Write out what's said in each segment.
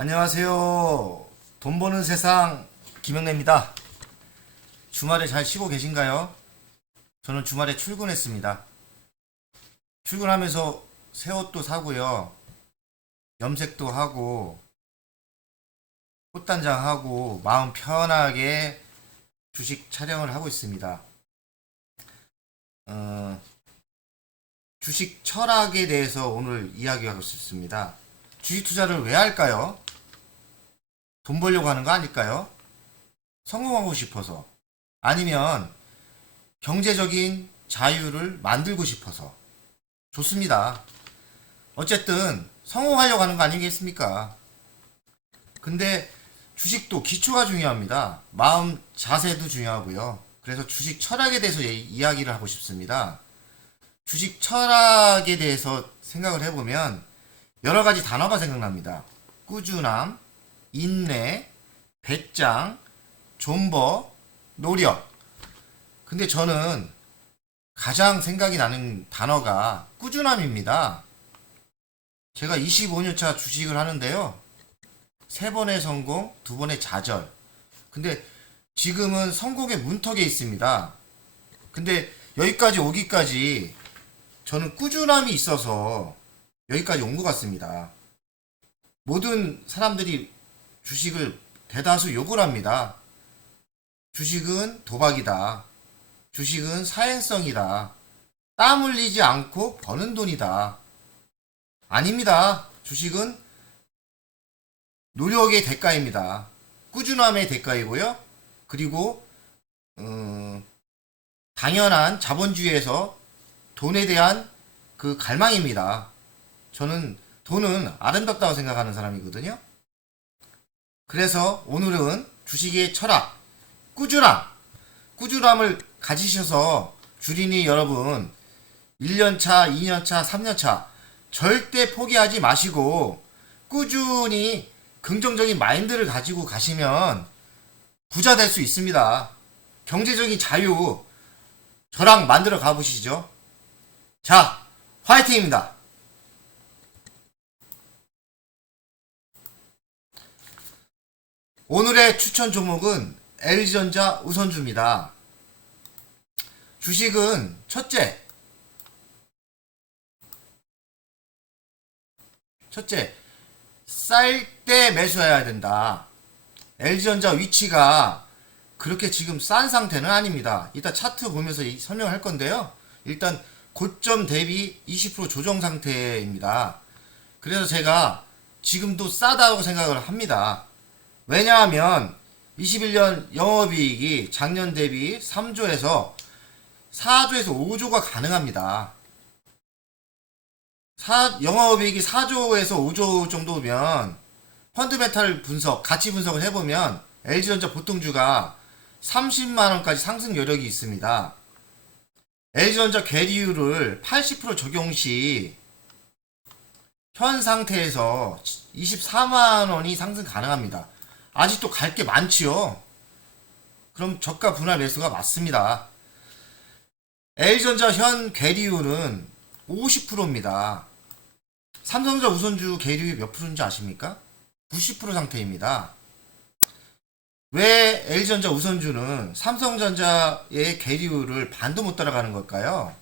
안녕하세요. 돈 버는 세상 김영래입니다. 주말에 잘 쉬고 계신가요? 저는 주말에 출근했습니다. 출근하면서 새 옷도 사고요. 염색도 하고 꽃단장 하고 마음 편하게 주식 촬영을 하고 있습니다. 어, 주식 철학에 대해서 오늘 이야기하고 싶습니다. 주식 투자를 왜 할까요? 돈 벌려고 하는 거 아닐까요? 성공하고 싶어서. 아니면 경제적인 자유를 만들고 싶어서. 좋습니다. 어쨌든 성공하려고 하는 거 아니겠습니까? 근데 주식도 기초가 중요합니다. 마음 자세도 중요하고요. 그래서 주식 철학에 대해서 이야기를 하고 싶습니다. 주식 철학에 대해서 생각을 해보면 여러 가지 단어가 생각납니다. 꾸준함, 인내, 배짱, 존버, 노력. 근데 저는 가장 생각이 나는 단어가 꾸준함입니다. 제가 25년차 주식을 하는데요. 3번의 성공, 2번의 좌절. 근데 지금은 성공의 문턱에 있습니다. 근데 여기까지 오기까지 저는 꾸준함이 있어서 여기까지 온 것 같습니다. 모든 사람들이 주식을 대다수 욕을 합니다. 주식은 도박이다. 주식은 사행성이다. 땀 흘리지 않고 버는 돈이다. 아닙니다. 주식은 노력의 대가입니다. 꾸준함의 대가이고요. 그리고 당연한 자본주의에서 돈에 대한 그 갈망입니다. 저는 돈은 아름답다고 생각하는 사람이거든요. 그래서 오늘은 주식의 철학, 꾸준함을 가지셔서 주린이 여러분 1년차, 2년차, 3년차 절대 포기하지 마시고 꾸준히 긍정적인 마인드를 가지고 가시면 부자 될 수 있습니다. 경제적인 자유 저랑 만들어 가보시죠. 자, 화이팅입니다. 오늘의 추천 종목은 LG전자 우선주입니다. 주식은 첫째, 쌀 때 매수해야 된다. LG전자 위치가 그렇게 지금 싼 상태는 아닙니다. 이따 차트 보면서 설명할 건데요. 일단 고점 대비 20% 조정 상태입니다. 그래서 제가 지금도 싸다고 생각을 합니다. 왜냐하면 21년 영업이익이 작년 대비 3조에서 4조에서 5조가 가능합니다. 영업이익이 4조에서 5조 정도면 펀드메탈 분석, 가치 분석을 해보면 LG전자 보통주가 30만원까지 상승 여력이 있습니다. LG전자 괴리율을 80% 적용 시 현 상태에서 24만원이 상승 가능합니다. 아직도 갈 게 많지요. 그럼 저가 분할 매수가 맞습니다. LG전자 현 괴리율은 50%입니다. 삼성전자 우선주 괴리율이 몇 프로인지 아십니까? 90% 상태입니다. 왜 LG전자 우선주는 삼성전자의 괴리율을 반도 못 따라가는 걸까요?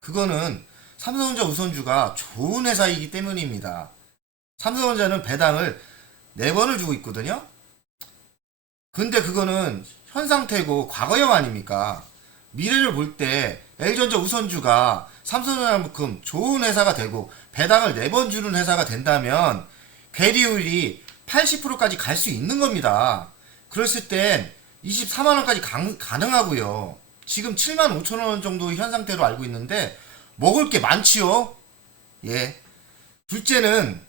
그거는 삼성전자 우선주가 좋은 회사이기 때문입니다. 삼성전자는 배당을 4번을 주고 있거든요. 근데 그거는 현 상태고 과거형 아닙니까? 미래를 볼 때 LG전자 우선주가 삼성전자만큼 좋은 회사가 되고 배당을 4번 주는 회사가 된다면 괴리율이 80%까지 갈 수 있는 겁니다. 그랬을 땐 24만원까지 가능하고요. 지금 7만 5천원 정도 현 상태로 알고 있는데 먹을 게 많지요. 예. 둘째는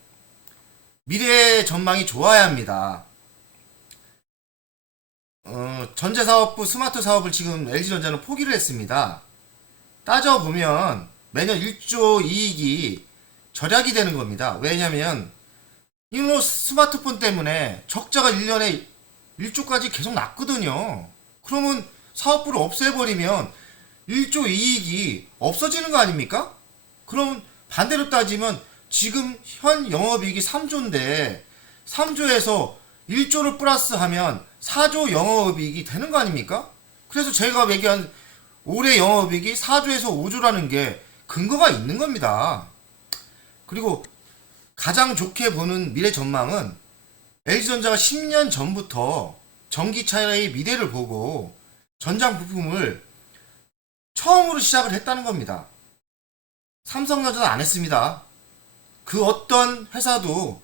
미래 전망이 좋아야 합니다. 전자사업부 스마트 사업을 지금 LG전자는 포기를 했습니다. 따져보면 매년 1조 이익이 절약이 되는 겁니다. 왜냐면 이거 스마트폰 때문에 적자가 1년에 1조까지 계속 났거든요. 그러면 사업부를 없애버리면 1조 이익이 없어지는 거 아닙니까? 그럼 반대로 따지면 지금 현 영업이익이 3조인데 3조에서 1조를 플러스하면 4조 영업이익이 되는 거 아닙니까? 그래서 제가 얘기한 올해 영업이익이 4조에서 5조라는 게 근거가 있는 겁니다. 그리고 가장 좋게 보는 미래 전망은 LG전자가 10년 전부터 전기차의 미래를 보고 전장 부품을 처음으로 시작을 했다는 겁니다. 삼성전자는 안 했습니다. 그 어떤 회사도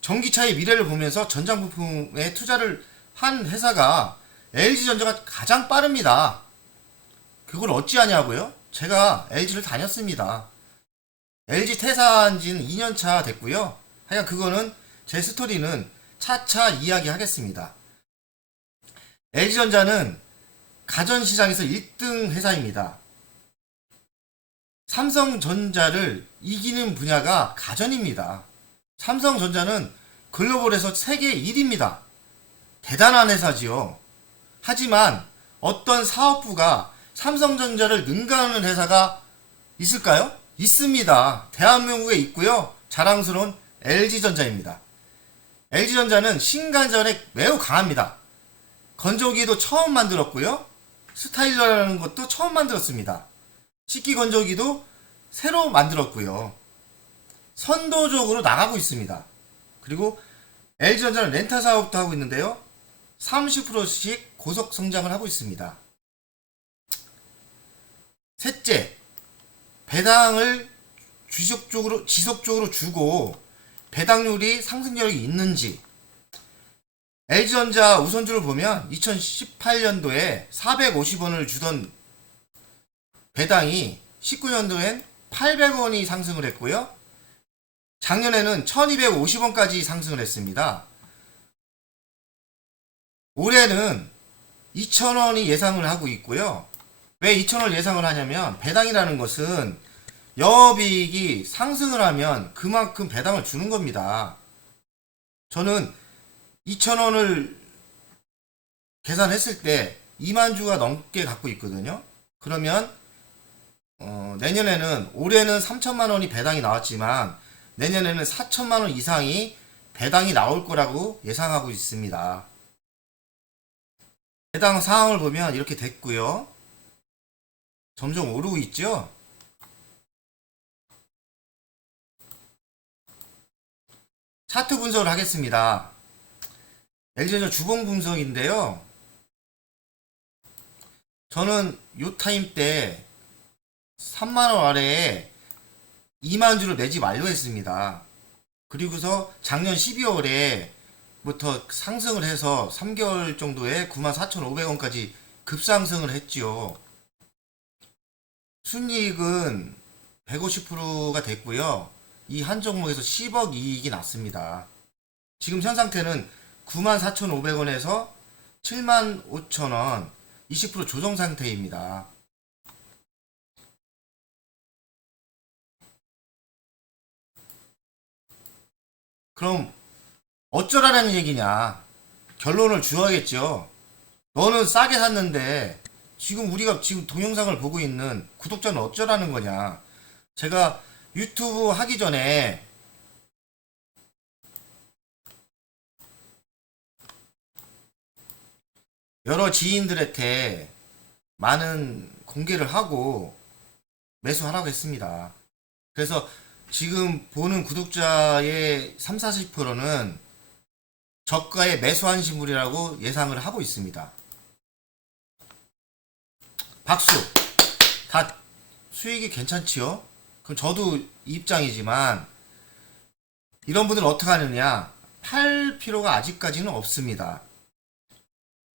전기차의 미래를 보면서 전장 부품에 투자를 한 회사가 LG전자가 가장 빠릅니다. 그걸 어찌하냐고요? 제가 LG를 다녔습니다. LG 퇴사한 지는 2년차 됐고요. 하여간 그거는 제 스토리는 차차 이야기하겠습니다. LG전자는 가전시장에서 1등 회사입니다. 삼성전자를 이기는 분야가 가전입니다. 삼성전자는 글로벌에서 세계 1위입니다. 대단한 회사지요. 하지만 어떤 사업부가 삼성전자를 능가하는 회사가 있을까요? 있습니다. 대한민국에 있고요. 자랑스러운 LG전자입니다. LG전자는 신간전에 매우 강합니다. 건조기도 처음 만들었고요. 스타일러라는 것도 처음 만들었습니다. 식기 건조기도 새로 만들었고요. 선도적으로 나가고 있습니다. 그리고 LG전자는 렌탈 사업도 하고 있는데요. 30%씩 고속 성장을 하고 있습니다. 셋째, 배당을 지속적으로 주고 배당률이 상승력이 있는지. LG전자 우선주를 보면 2018년도에 450원을 주던 배당이 19년도엔 800원이 상승을 했고요. 작년에는 1250원까지 상승을 했습니다. 올해는 2000원이 예상을 하고 있고요. 왜 2000원을 예상을 하냐면 배당이라는 것은 영업이익이 상승을 하면 그만큼 배당을 주는 겁니다. 저는 2000원을 계산했을 때 2만 주가 넘게 갖고 있거든요. 그러면 내년에는 올해는 3천만 원이 배당이 나왔지만 내년에는 4천만 원 이상이 배당이 나올 거라고 예상하고 있습니다. 배당 상황을 보면 이렇게 됐고요. 점점 오르고 있죠. 차트 분석을 하겠습니다. LG전자 주봉 분석인데요. 저는 요 타임 때 3만원 아래에 2만 주를 매집 완료했습니다. 그리고서 작년 12월에 부터 상승을 해서 3개월 정도에 94,500원까지 급상승을 했지요. 순이익은 150%가 됐고요. 이 한 종목에서 10억 이익이 났습니다. 지금 현 상태는 94,500원에서 75,000원 20% 조정 상태입니다. 그럼 어쩌라는 얘기냐? 결론을 주어야겠죠. 너는 싸게 샀는데 지금 우리가 지금 동영상을 보고 있는 구독자는 어쩌라는 거냐? 제가 유튜브 하기 전에 여러 지인들한테 많은 공개를 하고 매수하라고 했습니다. 그래서 지금 보는 구독자의 30-40%는 저가에 매수하신 분이라고 예상을 하고 있습니다. 박수! 다 수익이 괜찮지요? 그럼 저도 입장이지만 이런 분들은 어떻게 하느냐? 팔 필요가 아직까지는 없습니다.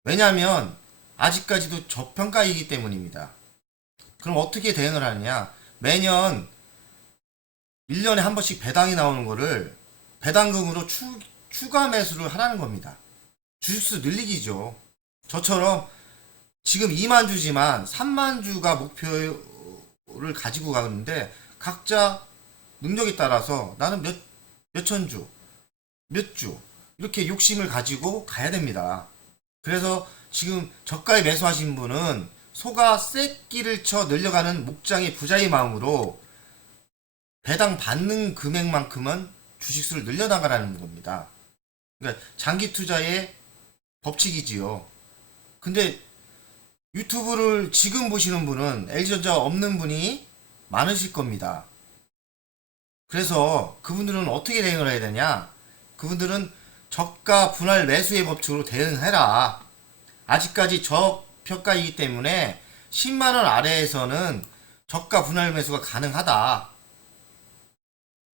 왜냐하면 아직까지도 저평가이기 때문입니다. 그럼 어떻게 대응을 하느냐? 매년 1년에 한 번씩 배당이 나오는 거를 배당금으로 추가 매수를 하라는 겁니다. 주식수 늘리기죠. 저처럼 지금 2만 주지만 3만 주가 목표를 가지고 가는데 각자 능력에 따라서 나는 몇천 주, 몇 주 이렇게 욕심을 가지고 가야 됩니다. 그래서 지금 저가에 매수하신 분은 소가 쇳기를 쳐 늘려가는 목장의 부자의 마음으로 배당 받는 금액만큼은 주식수를 늘려나가라는 겁니다. 그러니까 장기 투자의 법칙이지요. 근데 유튜브를 지금 보시는 분은 LG전자 없는 분이 많으실 겁니다. 그래서 그분들은 어떻게 대응을 해야 되냐? 그분들은 저가 분할 매수의 법칙으로 대응해라. 아직까지 저평가이기 때문에 10만원 아래에서는 저가 분할 매수가 가능하다.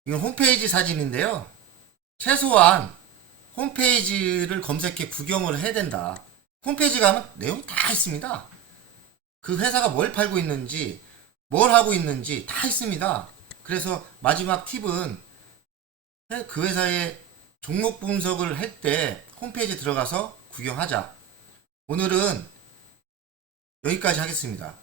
이건 홈페이지 사진인데요. 최소한 홈페이지를 검색해 구경을 해야 된다. 홈페이지 가면 내용이 다 있습니다. 그 회사가 뭘 팔고 있는지, 뭘 하고 있는지 다 있습니다. 그래서 마지막 팁은 그 회사의 종목 분석을 할 때 홈페이지에 들어가서 구경하자. 오늘은 여기까지 하겠습니다.